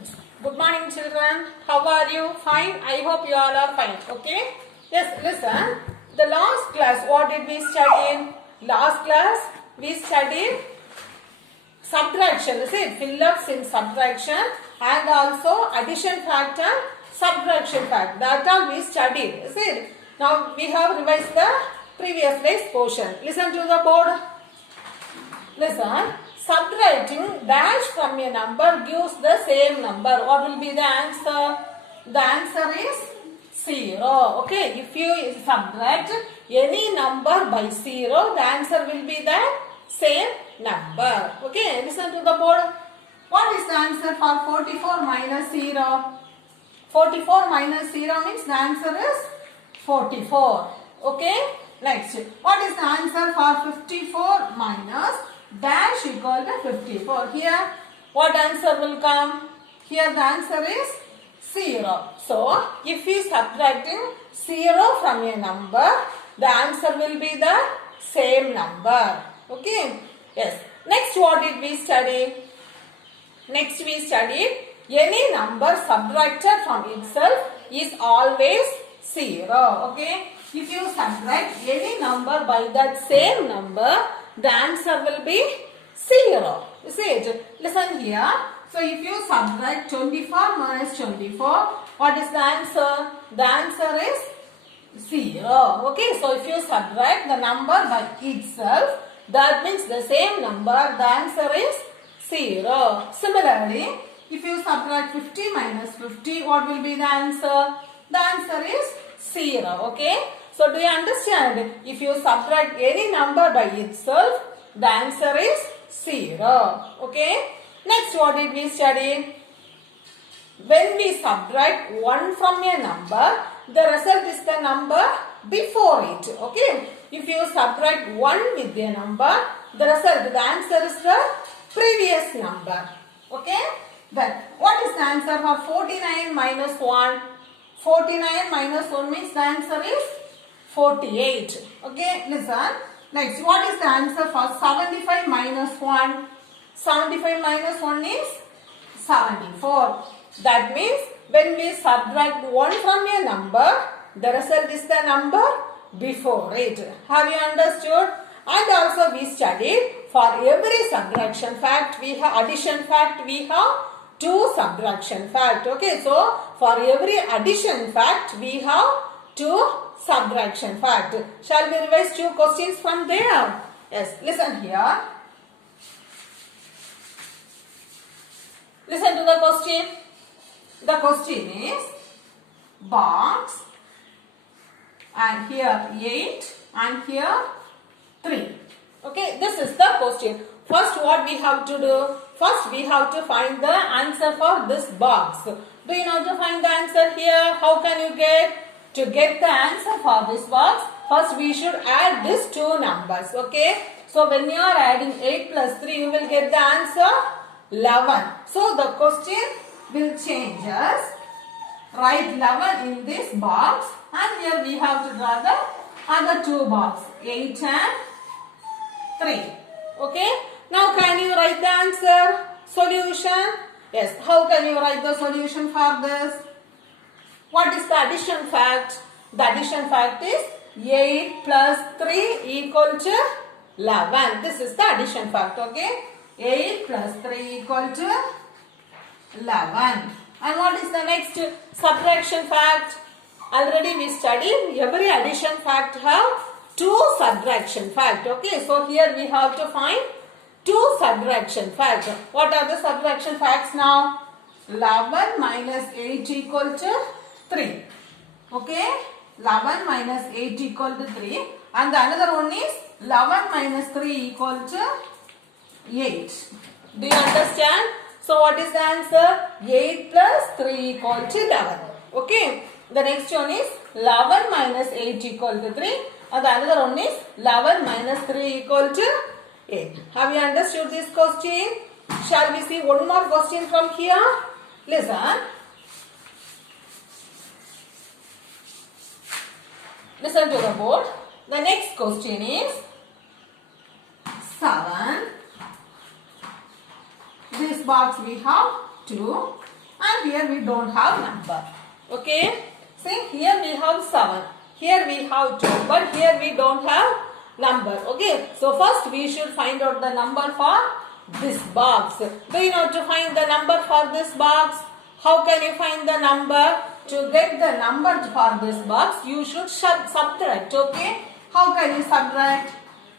Good morning, children. How are you? Fine. I hope you all are fine. Okay. Yes. Listen. The last class, what did we study? Last class we studied subtraction. Is it fill-ups in subtraction and also addition fact and subtraction fact. That all we studied. Is it? Now we have revised the previous day's portion. Listen to the board. Listen. Subtracting dash from a number gives the same number. What will be the answer? The answer is 0. Okay. If you subtract any number by 0, the answer will be the same number. Okay. Listen to the board. What is the answer for 44 minus 0? 44 minus 0 means the answer is 44. Okay. Next. What is the answer for 54 minus dash equal to 54? Here, what answer will come? Here the answer is 0. So, if we subtracting 0 from a number, the answer will be the same number. Okay? Yes. Next, what did we study? Next, we studied any number subtracted from itself is always 0. Okay? If you subtract any number by that same number, the answer will be 0. You see it? Listen here. So, if you subtract 24 minus 24, what is the answer? The answer is 0. Okay. So, if you subtract the number by itself, that means the same number, the answer is 0. Similarly, if you subtract 50 minus 50, what will be the answer? The answer is 0. Okay. So, do you understand? If you subtract any number by itself, the answer is 0. Okay. Next, what did we study? When we subtract 1 from a number, the result is the number before it. Okay. If you subtract 1 with a number, the result, the answer is the previous number. Okay. Then, what is the answer for 49 minus 1? 49 minus 1 means the answer is 48. Okay, listen. Next, what is the answer for 75 minus 1? 75 minus 1 is 74. That means when we subtract 1 from a number, the result is the number before it. Have you understood? And also we studied for every subtraction fact, we have addition fact, we have 2 subtraction fact. Okay, so for every addition fact, we have 2 subtraction fact. Shall we revise 2 questions from there? Yes, listen here. Listen to the question. The question is box and here 8 and here 3. Okay, this is the question. First, what we have to do? First, we have to find the answer for this box. Do you know to find the answer here? How can you get? To get the answer for this box, first we should add these 2 numbers. Okay. So, when you are adding 8 plus 3, you will get the answer 11. So, the question will change as write 11 in this box and here we have to draw the other 2 boxes, 8 and 3. Okay. Now, can you write the answer? Solution? Yes. How can you write the solution for this? What is the addition fact? The addition fact is 8 plus 3 equal to 11. This is the addition fact. Okay. 8 plus 3 equal to 11. And what is the next subtraction fact? Already we studied every addition fact have 2 subtraction fact. Okay. So, here we have to find 2 subtraction facts. What are the subtraction facts now? 11 minus 8 equal to 3. Okay. 11 minus 8 equal to 3. And the another one is 11 minus 3 equal to 8. Do you understand? So, what is the answer? 8 plus 3 equal to 11. Okay. The next one is 11 minus 8 equal to 3. And the another one is 11 minus 3 equal to 8. Have you understood this question? Shall we see one more question from here? Listen. Listen to the board. The next question is 7. This box we have 2. and here we don't have number. Okay. See, here we have 7. Here we have 2. But here we don't have number. Okay. So first we should find out the number for this box. Do you know to find the number for this box? How can you find the number? To get the number for this box, you should subtract. Okay. How can you subtract?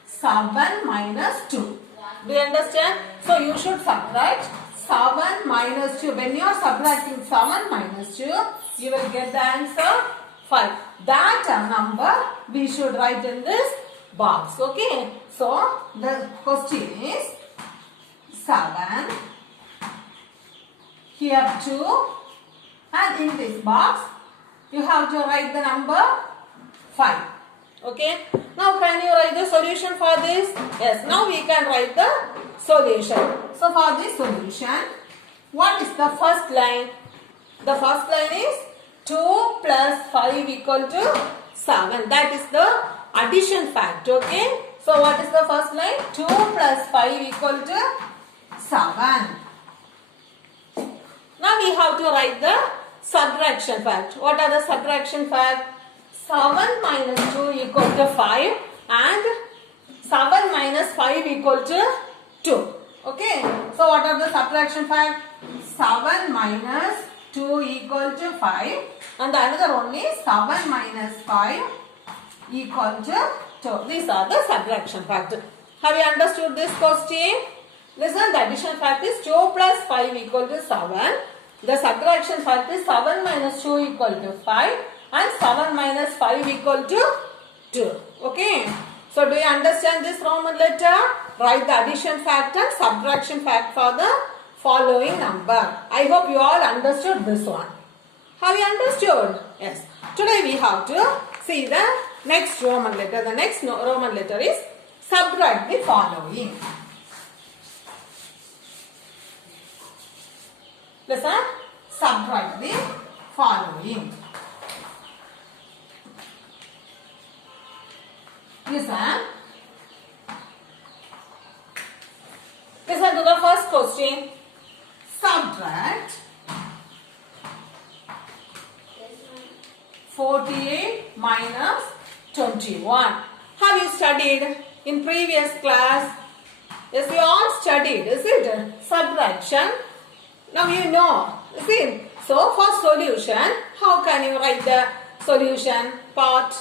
7 minus 2. Do you understand? So you should subtract 7 minus 2. When you are subtracting 7 minus 2, you will get the answer 5. That number we should write in this box. Okay. So the question is 7. Here 2. And in this box, you have to write the number 5. Okay. Now can you write the solution for this? Yes. Now we can write the solution. So for this solution, what is the first line? The first line is 2 plus 5 equal to 7. That is the addition fact. Okay. So what is the first line? 2 plus 5 equal to 7. Now we have to write the subtraction fact. What are the subtraction facts? 7 minus 2 equal to 5 and 7 minus 5 equal to 2. Okay. So what are the subtraction facts? 7 minus 2 equal to 5 and the another one is 7 minus 5 equal to 2. These are the subtraction facts. Have you understood this question? Listen, the addition fact is 2 plus 5 equal to 7. The subtraction fact is 7 minus 2 equal to 5 and 7 minus 5 equal to 2. Okay. So do you understand this Roman letter? Write the addition fact and subtraction fact for the following number. I hope you all understood this one. Have you understood? Yes. Today we have to see the next Roman letter. The next Roman letter is subtract the following. Listen, subtract the following. Listen to the first question. Subtract 48 minus 21. Have you studied in previous class? Yes, you all studied, is it? Subtraction. Now you know, is it? So for solution, how can you write the solution part?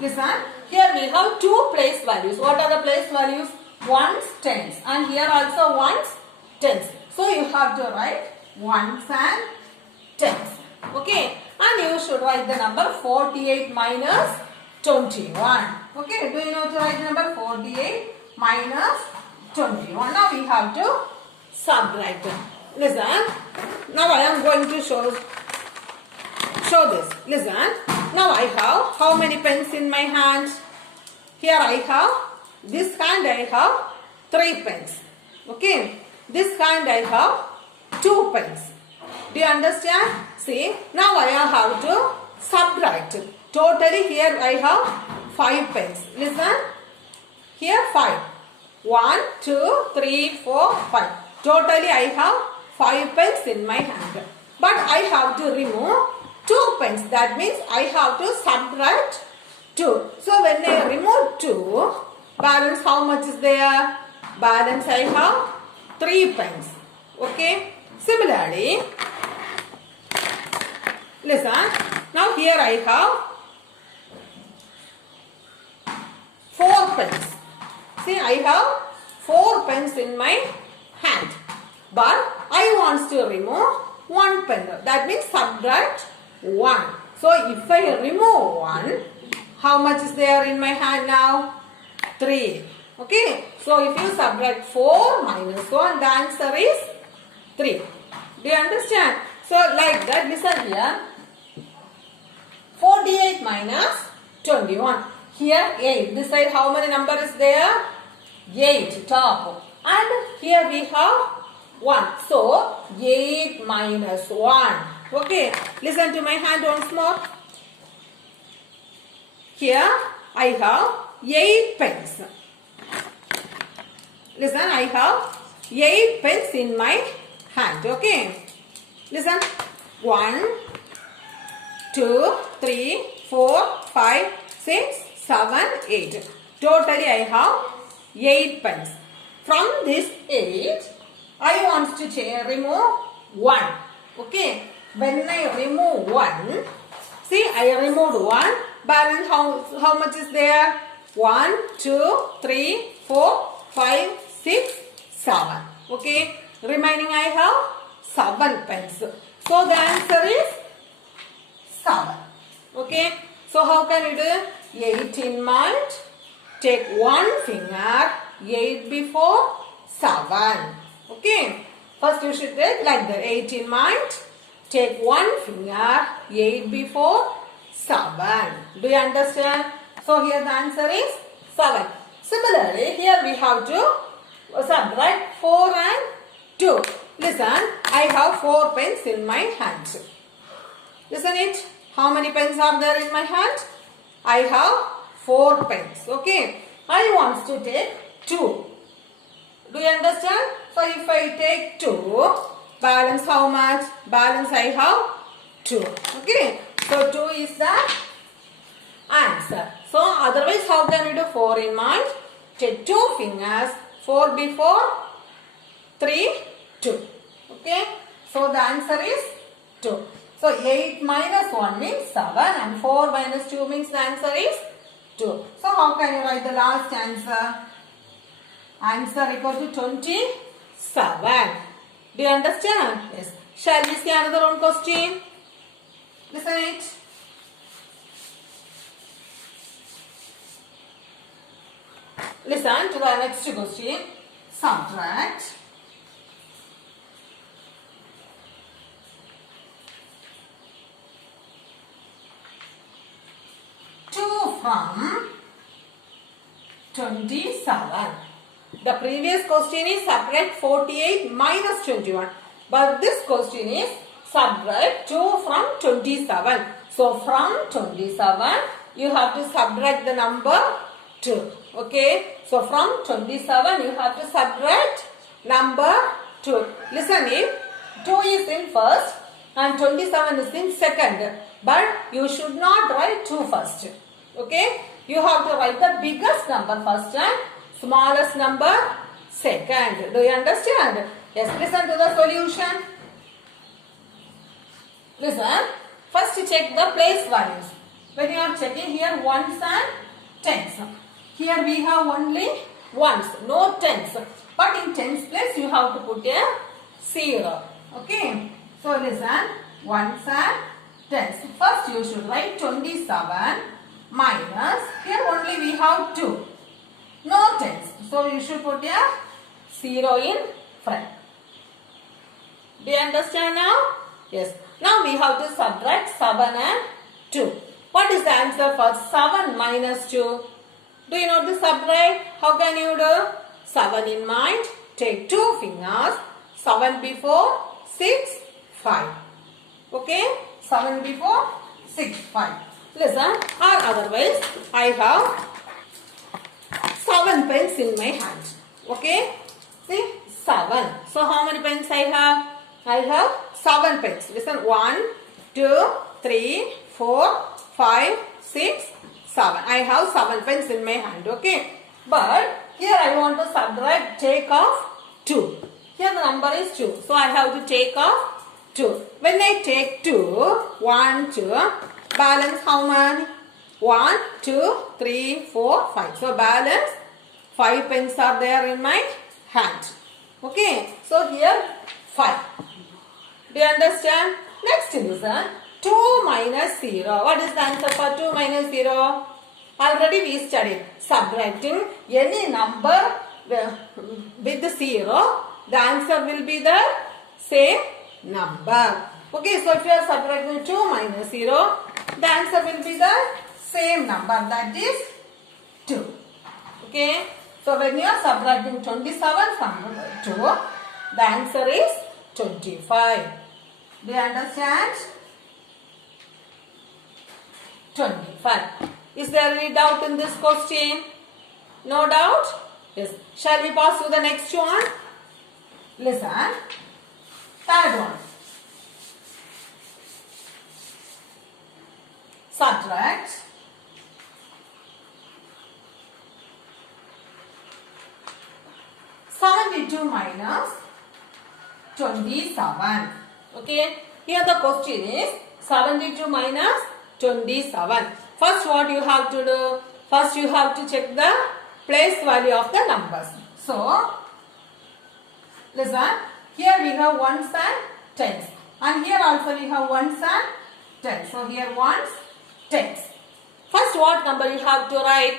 Listen, here we have two place values. What are the place values? Ones, tens, and here also ones, tens. So you have to write ones and tens. Okay, and you should write the number 48 minus 21. Okay, do you know to write the number 48 minus 21? Now we have to subtract. Listen, now I am going to show this. Listen, now I have how many pens in my hand? Here I have, this hand I have 3 pens. Okay, this hand I have 2 pens. Do you understand? See, now I have to subtract. Totally here I have 5 pens. Listen, here 5. 1, 2, 3, 4, 5. Totally I have 5 pens in my hand. But I have to remove 2 pens. That means I have to subtract 2. So when I remove 2, balance how much is there? Balance I have 3 pens. Okay. Similarly, listen. Now here I have 4 pens. See, I have 4 pens in my hand. But I want to remove 1 pen. That means subtract 1. So if I remove 1, how much is there in my hand now? 3. Okay. So if you subtract 4 minus 1, the answer is 3. Do you understand? So like that, listen here. 48 minus 21. Here 8. This side how many number is there? 8 top. And here we have 1. So 8 minus 1. Okay. Listen to my hand once more. Here I have 8 pens. Listen, I have 8 pens in my hand. Okay. Listen. 1, 2, 3, 4, 5, 6, 7, 8. Totally I have 8 pens. From this 8, I want to remove 1. Okay. When I remove 1, see, I removed 1. Balance how much is there? 1, 2, 3, 4, 5, 6, 7. Okay. Remaining I have 7 pens. So the answer is 7. Okay. So how can you do? 8 in mind. Take 1 finger. 8 before 7. Okay. First you should take like that. 8 in mind. Take 1 finger. 8 before 7. Do you understand? So here the answer is 7. Similarly, here we have to subtract 4 and 2. Listen, I have 4 pens in my hand. Listen it. How many pens are there in my hand? I have 4 pens. Okay. I want to take 2. Do you understand? So if I take 2, balance how much? Balance I have 2. Okay. So 2 is the answer. So otherwise how can we do 4 in mind? Take 2 fingers. 4 before 3, 2. Okay. So the answer is 2. So 8 minus 1 means 7 and 4 minus 2 means the answer is 2. So how can you write the last answer? Answer equal to 27. Do you understand? Yes. Shall we see another one question? Listen it. Listen to the next question. Subtract 2 from 27. The previous question is subtract 48 minus 21. But this question is subtract 2 from 27. So from 27, you have to subtract the number 2. Okay. So from 27, you have to subtract number 2. Listen it. 2 is in first and 27 is in second. But you should not write 2 first. Okay. You have to write the biggest number first and smallest number second. Do you understand? Yes. Listen to the solution. Listen. First check the place values. When you are checking here ones and tens. Here we have only ones, no tens. But in tens place you have to put a 0. Okay. So listen. Ones and tens. First you should write 27 minus. Here only we have 2. No tens. So you should put a 0 in front. Do you understand now? Yes. Now we have to subtract 7 and 2. What is the answer for 7 minus 2? Do you know to subtract? How can you do? 7 in mind. Take 2 fingers. 7 before 6, 5. Okay? 7 before 6, 5. Listen. Or otherwise, I have 7 pens in my hand. Okay? See? 7. So how many pens I have? I have 7 pens. Listen. 1, 2, 3, 4, 5, 6, 7. I have 7 pens in my hand. Okay. But here I want to subtract, take off 2. Here the number is 2. So I have to take off 2. When I take 2, 1, 2, balance how many? 1, 2, 3, 4, 5. So balance 5 pens are there in my hand. Okay. So here 5. Do you understand? Next listen. 2 minus 0. What is the answer for 2 minus 0? Already we studied. Subtracting any number with 0, the answer will be the same number. Okay, so if you are subtracting 2 minus 0, the answer will be the same number, that is 2. Okay, so when you are subtracting 27 from 2, the answer is 25. Do you understand? 25. Is there any doubt in this question? No doubt? Yes. Shall we pass to the next one? Listen. Third one. Subtract 72 minus 27. Okay. Here the question is 72 minus 27. First what you have to do? First you have to check the place value of the numbers. So, listen. Here we have ones and tens. And here also we have ones and tens. So, here ones, tens. First what number you have to write?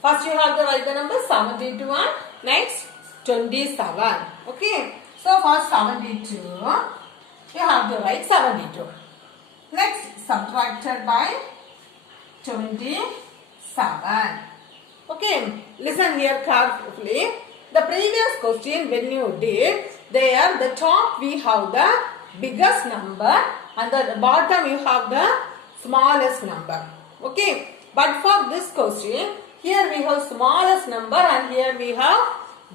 First you have to write the number 72 and next 27. Okay. So, for 72, you have to write 72. Next, subtracted by 27. Okay. Listen here carefully. The previous question when you did, there the top we have the biggest number and the bottom you have the smallest number. Okay. But for this question, here we have smallest number and here we have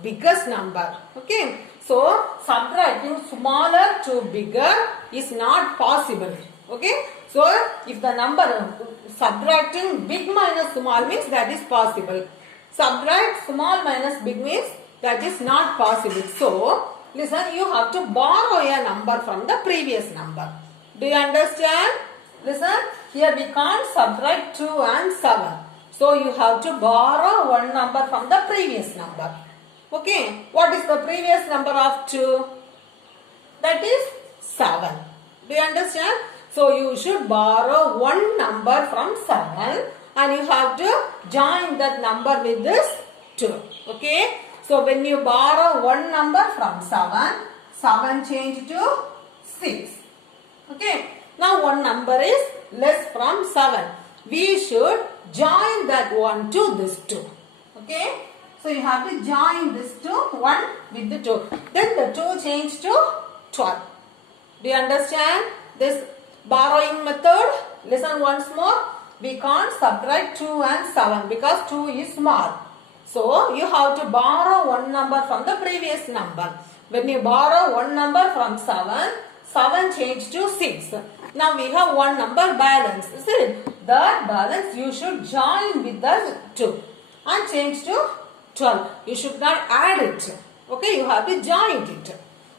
biggest number. Okay. So, subtracting smaller to bigger is not possible. Okay. So, if the number subtracting big minus small means that is possible. Subtract small minus big means that is not possible. So, listen, you have to borrow a number from the previous number. Do you understand? Listen, here we can't subtract 2 and 7. So, you have to borrow one number from the previous number. Okay, what is the previous number of 2? That is 7. Do you understand? So, you should borrow one number from 7 and you have to join that number with this 2. Okay. So, when you borrow one number from 7, 7 change to 6. Okay. Now, one number is less from 7. We should join that 1 to this 2. Okay. So, you have to join this 2, 1 with the 2. Then the 2 change to 12. Do you understand this borrowing method? Listen once more. We can't subtract 2 and 7 because 2 is small. So, you have to borrow one number from the previous number. When you borrow one number from 7, 7 change to 6. Now, we have one number balance. See, that balance you should join with the 2 and change to 12. You should not add it. Okay, you have to join it.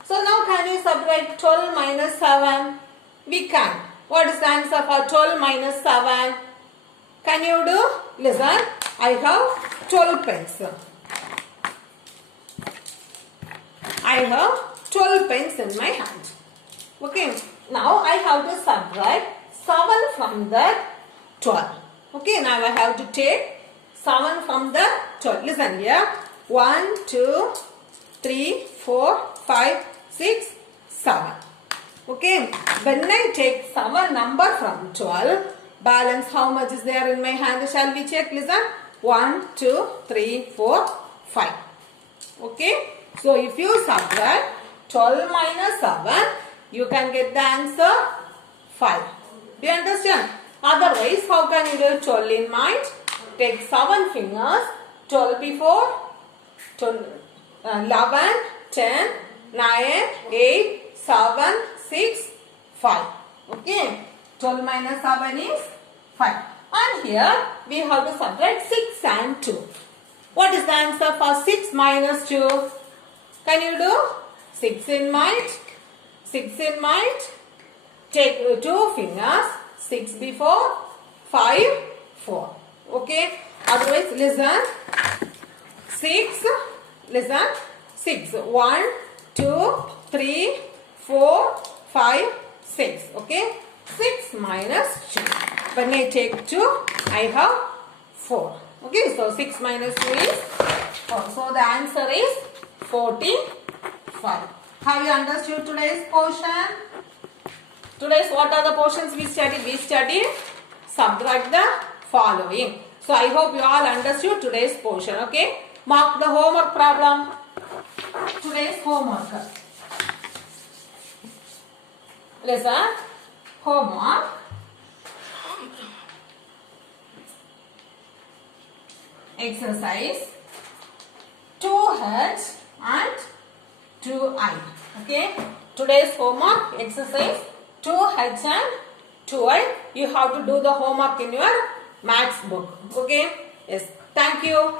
So, now can you subtract 12 minus 7? We can. What is the answer for 12 minus 7? Can you do? Listen, I have 12 pens. I have 12 pens in my hand. Okay, now I have to subtract 7 from the 12. Okay, now I have to take 7 from the 12. Listen here. 1, 2, 3, 4, 5, 6, 7. Okay. When I take 7 number from 12, balance how much is there in my hand? Shall we check? Listen. 1, 2, 3, 4, 5. Okay. So, if you subtract 12 minus 7, you can get the answer 5. Do you understand? Otherwise, how can you do 12 in mind? Take 7 fingers, 12 before, 11, 10, 9, 8, 7, 6, 5. Okay. 12 minus 7 is 5. And here we have to subtract 6 and 2. What is the answer for 6 minus 2? Can you do? 6 in mind. 6 in mind. Take 2 fingers. 6 before. 5, 4. Okay. Otherwise, listen. 6. Listen. 6. 1, 2, 3, 4, 5, 6. Okay. 6 minus 2. When I take 2, I have 4. Okay. So, 6 minus 2 is 4. So, the answer is 45. Have you understood today's portion? Today's what are the portions we studied? We studied subtract the following. So, I hope you all understood today's portion. Okay. Mark the homework problem. Today's homework. Listen. Homework. Exercise. 2 heads and 2i. Okay. Today's homework exercise 2h and 2i. You have to do the homework in your maths book. Okay. Yes. Thank you.